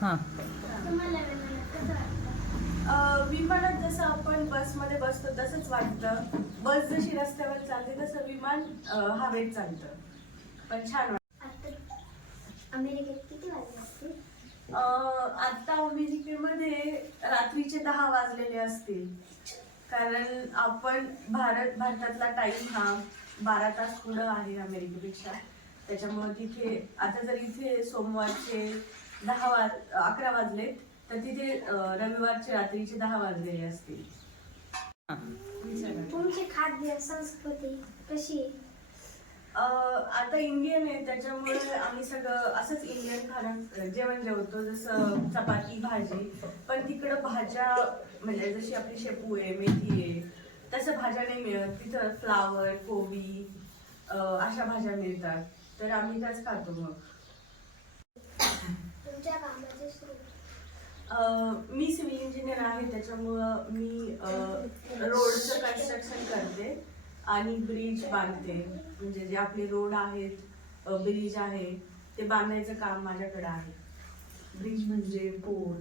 हां. विमानात जसं आपण बसमध्ये बसतो तसंच वाटतं. बस जशी रस्त्यावर चालते तसं विमान हवेत चालतं, पण छान वाटतं. अमेरिकेत किती वाजले असतील? आता अमेरिकेमध्ये रात्रीचे 10 वाजलेले असतील, कारण भारतातला टाइम हा 12 तास पुढं आहे अमेरिकेपेक्षा. त्याच्यामुळे तिथे आता जर इथे सोमवारचे 11 वाजले तर तिथे रविवारचे रात्रीचे 10 वाजलेले असतील. तुमची खाद्य संस्कृती कशी आहे? आता इंडियन आहे त्याच्यामुळे आम्ही सगळं असंच इंडियन खाणं जेवण जेवतो, जसं चपाती भाजी. पण तिकडं भाज्या म्हणजे जशी आपली शेपू आहे, मेथी आहे, तसं भाज्या नाही मिळत तिथं. फ्लावर, कोबी अशा भाज्या मिळतात, तर आम्ही त्याच खातो. मग तुमच्या कामाचे स्रोत? मी सिव्हिल इंजिनियर आहे, त्याच्यामुळं मी रोडचं कन्स्ट्रक्शन करते आणि ब्रिज बांधते. म्हणजे जे आपले रोड आहेत, ब्रिज आहे, ते बांधायचं काम माझ्याकडे आहे. ब्रिज म्हणजे पूल.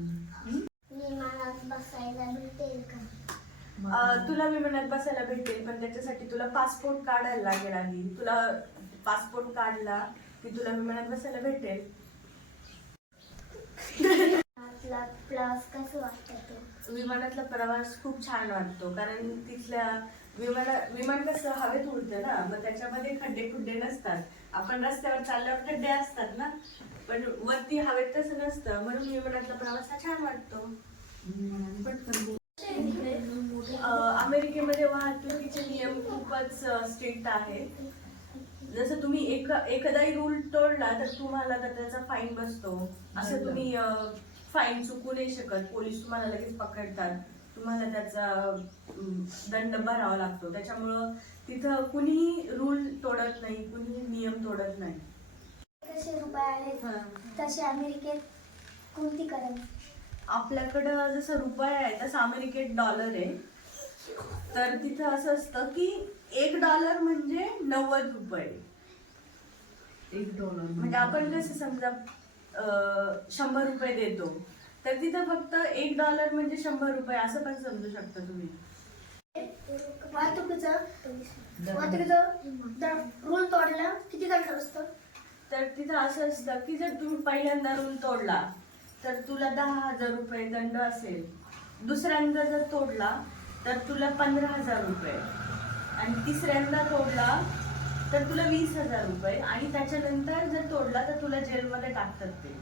विमानात बसायला भेटेल का? तुला विमानात बसायला भेटेल, पण त्याच्यासाठी तुला पासपोर्ट काढायला लागेल आधी. तुला पासपोर्ट काढला की तुला विमानात बसायला भेटेल. प्रवास कसं वाटतं? विमानातला प्रवास खूप छान वाटतो, कारण तिथल्या विमान कसं हवेत उडतं ना, मग त्याच्यामध्ये खड्डे खुड्डे नसतात. आपण रस्त्यावर चालल्यावर खड्डे असतात ना, पण वरती हवेत तसं नसतं, म्हणून विमानातला प्रवास हा छान वाटतो. अमेरिकेमध्ये वाहतुकीचे नियम खूपच स्ट्रिक्ट आहेत. जसं तुम्ही एखादाही रूल तोडला तर तुम्हाला त्याचा फाईन बसतो. असं तुम्ही फाईन चुकू नाही शकत. पोलीस तुम्हाला लगेच पकडतात, तुम्हाला त्याचा दंड भरावा लागतो. त्याच्यामुळं तिथं कुणीही रूल तोडत नाही, कुणीही नियम तोडत नाही. कसे रुपये आहेत तसे अमेरिकेत कोणती करन्सी? आपल्याकडं जसं रुपये आहे तसं अमेरिकेत डॉलर आहे. तर तिथं असं असतं की $1 म्हणजे 90 रुपये. $1 म्हणजे आपण कसं समजा 100 रुपये देतो, तर तिथं फक्त $1 म्हणजे 100 रुपये असं पण समजू शकता तुम्ही. वाहतुकीचं रूल तोडला किती दंड असतो? तर तिथं असं असतं की जर तुम्ही पहिल्यांदा रूल तोडला तर तुला 10,000 रुपये दंड असेल. दुसऱ्यांदा जर तोडला तर तुला 15,000 रुपये, आणि तिसऱ्यांदा तोडला तर तुला 20,000 रुपये, आणि त्याच्यानंतर जर तोडला तर तुला जेलमध्ये टाकतात ते.